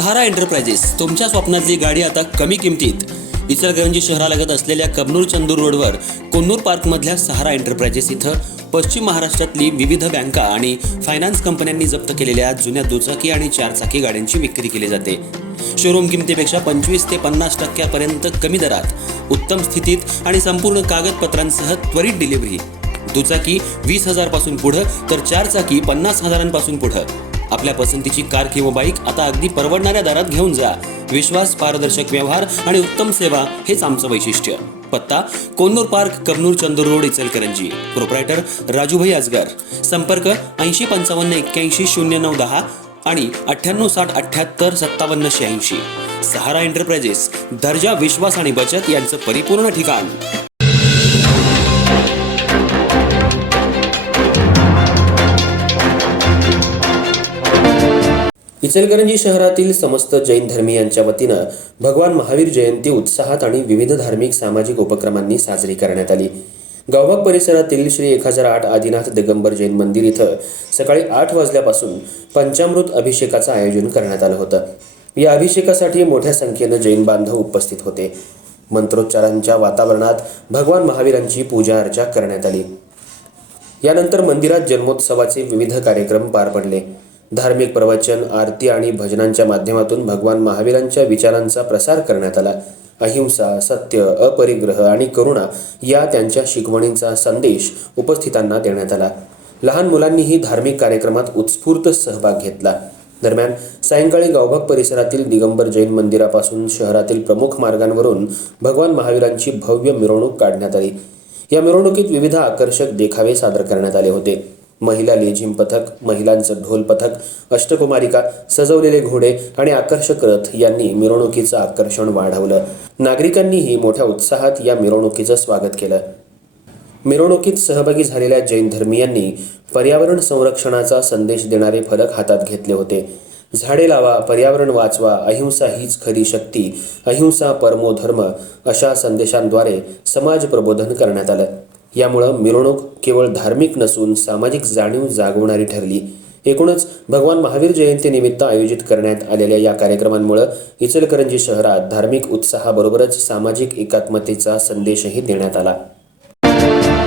सहारा enterprises तुमच्या स्वप्नातली गाडी आता कमी किमतीत. इचलकरंजी शहरालगत असलेल्या कबनूर चंदूर रोडवर कोन्नूर पार्कमधल्या सहारा एंटरप्राइजेस इथं पश्चिम महाराष्ट्रातली विविध बँका आणि फायनान्स कंपन्यांनी जप्त केलेल्या जुन्या दुचाकी आणि चारचाकी गाड्यांची विक्री केली जाते. शोरूम किमतीपेक्षा 25 ते 50% कमी दरात, उत्तम स्थितीत आणि संपूर्ण कागदपत्रांसह त्वरित डिलिव्हरी. दुचाकी 20,000 पासून पुढे तर चारचाकी 50,000 पुढे. आपल्या पसंतीची कार किंवा बाईक आता अगदी परवडणाऱ्या दरात घेऊन जा. विश्वास, पारदर्शक व्यवहार आणि उत्तम सेवा हेच आमचं वैशिष्ट्य. पत्ता Konnur park, Kabnur Chandur road, Ichalkaranji. Proprietor Rajubhai Ajgar. संपर्क 8055810910 आणि 9860785786. सहारा एंटरप्राइजेस, दर्जा, विश्वास आणि बचत यांचं परिपूर्ण ठिकाण. इचलकरंजी शहरातील समस्त जैन धर्मीयांच्या वतीनं भगवान महावीर जयंती उत्साहात आणि विविध धार्मिक सामाजिक उपक्रमांनी साजरी करण्यात आली. गावभाग परिसरातील श्री 1008 आदिनाथ दिगंबर जैन मंदिर इथं सकाळी 8 वाजल्यापासून पंचामृत अभिषेकाचं आयोजन करण्यात आलं होतं. या अभिषेकासाठी मोठ्या संख्येनं जैन बांधव उपस्थित होते. मंत्रोच्चारांच्या वातावरणात भगवान महावीरांची पूजा अर्चा करण्यात आली. यानंतर मंदिरात जन्मोत्सवाचे विविध कार्यक्रम पार पडले. धार्मिक प्रवचन, आरती आणि भजनांच्या माध्यमातून भगवान महावीरांच्या विचारांचा प्रसार करण्यात आला. अहिंसा, सत्य, अपरिग्रह आणि करुणा या त्यांच्या शिकवणींचा संदेश उपस्थितांना देण्यात आला. लहान मुलांनीही धार्मिक कार्यक्रमात उत्स्फूर्त सहभाग घेतला. दरम्यान सायंकाळी गावभाग परिसरातील दिगंबर जैन मंदिरापासून शहरातील प्रमुख मार्गांवरून भगवान महावीरांची भव्य मिरवणूक काढण्यात आली. या मिरवणुकीत विविध आकर्षक देखावे सादर करण्यात आले होते. महिला लेझिम पथक, महिलांचं ढोल पथक, अष्टकुमारिका, सजवलेले घोडे आणि आकर्षक रथ यांनी मिरवणुकीचं आकर्षण वाढवलं. नागरिकांनीही मोठ्या उत्साहात या मिरवणुकीचं स्वागत केलं. मिरवणुकीत सहभागी झालेल्या जैन धर्मीयांनी पर्यावरण संरक्षणाचा संदेश देणारे फलक हातात घेतले होते. झाडे लावा, पर्यावरण वाचवा, अहिंसा हीच खरी शक्ती, अहिंसा परमो धर्म अशा संदेशांद्वारे समाज प्रबोधन करण्यात आलं. यामुळं मिरवणूक केवळ धार्मिक नसून सामाजिक जाणीव जागवणारी ठरली. एकूणच भगवान महावीर जयंतीनिमित्त आयोजित करण्यात आलेल्या या कार्यक्रमांमुळे इचलकरंजी शहरात धार्मिक उत्साहाबरोबरच सामाजिक एकात्मतेचा संदेशही देण्यात आला.